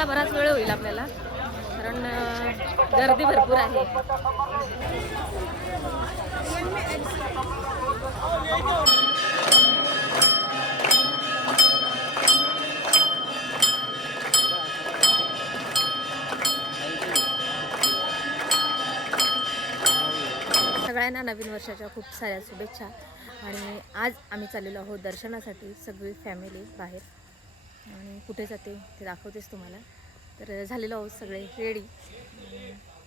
दर्शनाला बराच वेळ होईल आपल्याला कारण गर्दी भरपूर आहे. सगळ्यांना नवीन वर्षाच्या खूप साऱ्या शुभेच्छा. आणि आज आम्ही चाललेलो आहोत दर्शनासाठी सगळी फॅमिली बाहेर. आणि कुठे जाते ते दाखवतेच तुम्हाला. तर झालेलो आहोत सगळे रेडी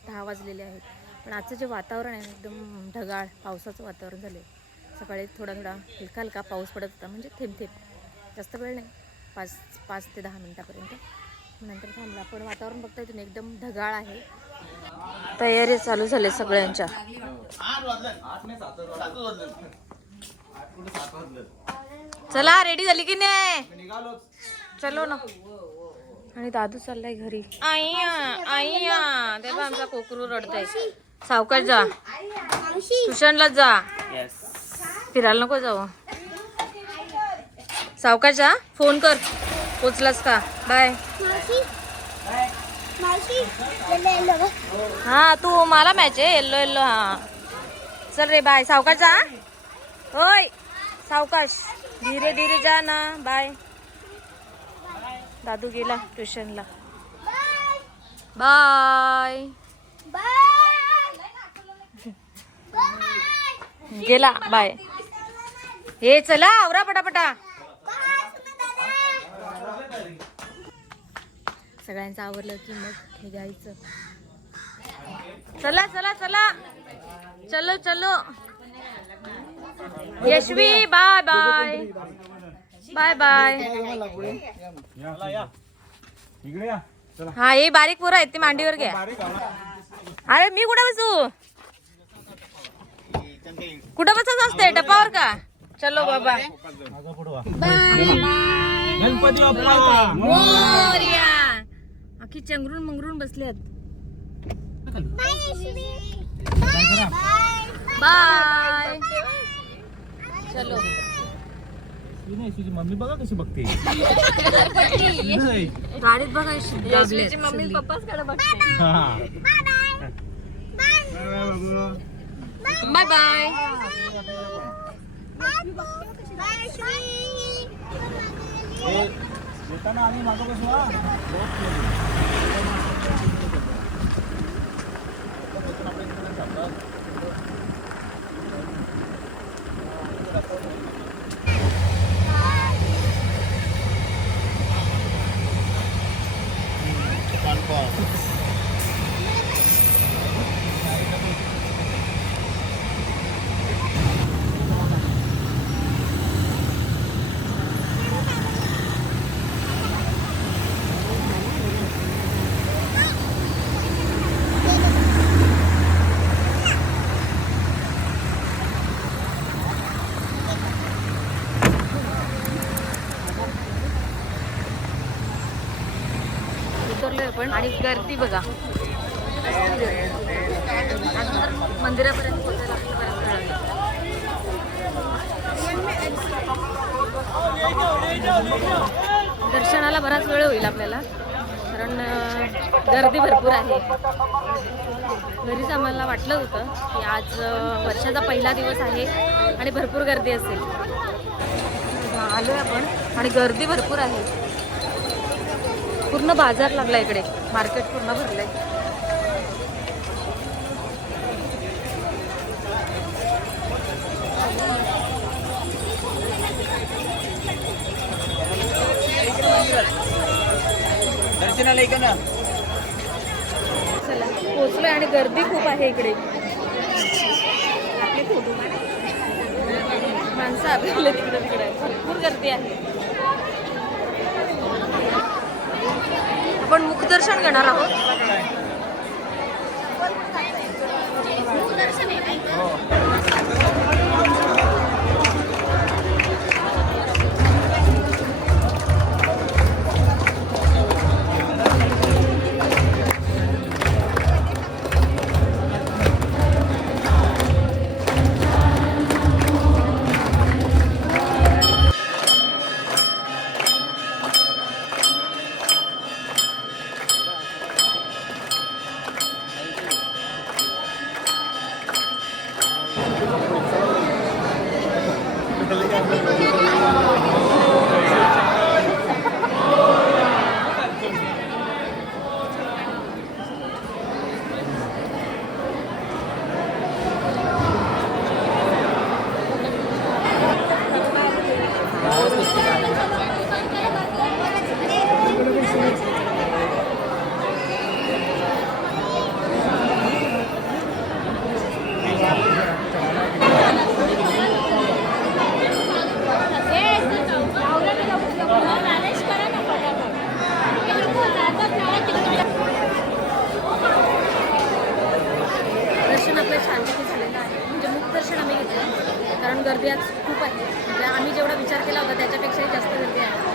दहा वाजलेले आहेत. पण आजचं जे वातावरण आहे एकदम ढगाळ पावसाचं वातावरण झालं आहे सकाळी थोडा थोडा हलका हलका पाऊस पडत होता म्हणजे थेंब थेंब. जास्त वेळ नाही. पाच पाच ते दहा मिनटापर्यंत. नंतर थांबला. पण वातावरण बघता येतं एकदम ढगाळ आहे. तयारी चालू झाले सगळ्यांच्या. चला रेडी झाली की नाही? चलो ना. आणि दादू चाललाय घरी. आईया आईया तेव्हा आमचा कोकरू रडतय. सावकाश जा. ट्युशनला जा. फिरायला नको जाऊ. सावकाश जा. फोन कर. पोचलास का? बाय. हा तू मला मॅच आहे. येल्लो येल्लो हा. चल रे बाय. सावकाश जा. होय. सावकाश. धीरे धीरे जा ना. बाय. दादू गेला ट्युशनला. बाय. गेला बाय. हे चला आवरा पटापटा. सगळ्यांचं आवरलं की मग हे घ्यायचं. चला चला चला. चलो चलो. Yashvi bye bye. Bye bye इकडे या. चला. हा हे बारीक पोरं आहेत ते मांडीवर घ्या. अरे मी कुठं बसू? कुठं बसत असते टपावर का? चलो बाबा. अख्खी चंगरून मंगरून बसल्यात बाय चलो. तुझी मम्मी बघा कशी बघते. गाडीत बघा मम्मी पप्पाच कडे बघते. हा. Bye bye. ए, येताना आम्ही मागं बसू हा. आपण आणि गर्दी बघा. मंदिरापर्यंत दर्शनाला बराच वेळ होईल आपल्याला कारण गर्दी भरपूर आहे. घरीच आम्हाला वाटलं होतं की आज वर्षाचा पहिला दिवस आहे आणि भरपूर गर्दी असेल. आलोय आपण आणि गर्दी भरपूर आहे. पूर्ण बाजार लागला इकडे. मार्केट पूर्ण भरलंय. चला पोचलोय आणि गर्दी खूप आहे इकडे. माणसं आपल्याला तिकडे तिकडे भरपूर गर्दी आहे. आपण मुखदर्शन घेणार आहोत. 何だ? गर्दी आज खूप आहे. म्हणजे आम्ही जेवढा विचार केला होता त्याच्यापेक्षाही जास्त गर्दी आहे.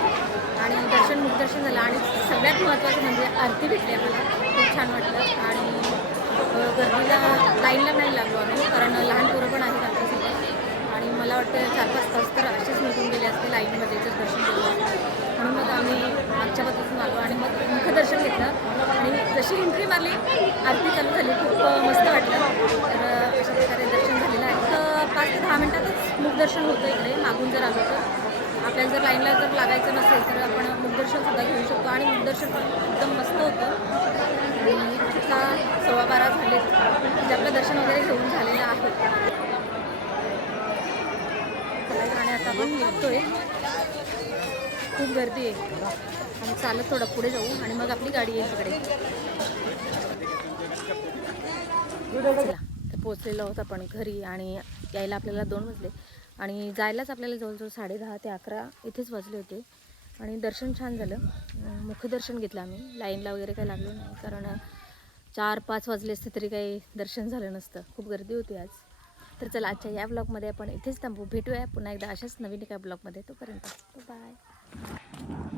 आणि दर्शन मुखदर्शन झालं आणि सगळ्यात महत्त्वाचं म्हणजे आरती भेटली आम्हाला. खूप छान वाटलं. आणि गर्दीला लाईनला नाही लागलो आम्ही कारण लहान पोरं पण आहेत आमच्यासोबत. आणि मला वाटतं चार पाच तास तर असेच निघून गेले असते लाईनमध्ये जर दर्शन केलं म्हणून मग आम्ही मागच्या बाजूतून आलो आणि मग मुखदर्शन घेतलं. आणि जशी एंट्री मारली आरती चालू झाली. खूप मस्त वाटलं तर अ, अशा प्रकारे दर्शन झालेलं आहे तर पाच ते दहा मिनटातच मुखदर्शन होतं इकडे मागून जर आलो तर. आपल्याला जर लाईनला जर लागायचं नसेल तर आपण मुखदर्शन सुद्धा घेऊ शकतो आणि मुखदर्शन पण एकदम मस्त होतं. आणि सव्वा बारा झाले म्हणजे आपलं दर्शन वगैरे घेऊन झालेलं आहे. आणि आता आपण निघतोय. खूप गर्दी आहे. आणि चालत थोडं पुढे जाऊ आणि मग आपली गाडी येईल तिकडे. चला पोचलेलो आहोत आपण घरी आणि यायला आपल्याला दोन वाजले. आणि जायलाच आपल्याला जवळजवळ साडेदहा ते अकरा इथेच वाजले होते. आणि दर्शन छान झालं. मुखदर्शन घेतलं आम्ही. लाईनला वगैरे काही लागलो नाही कारण चार पाच वाजले असते तरी काही दर्शन झालं नसतं. खूप गर्दी होती आज. तर चला आजच्या या ब्लॉगमध्ये आपण इथेच थांबू. भेटूया पुन्हा एकदा अशाच नवीन एका ब्लॉगमध्ये. तोपर्यंत बाय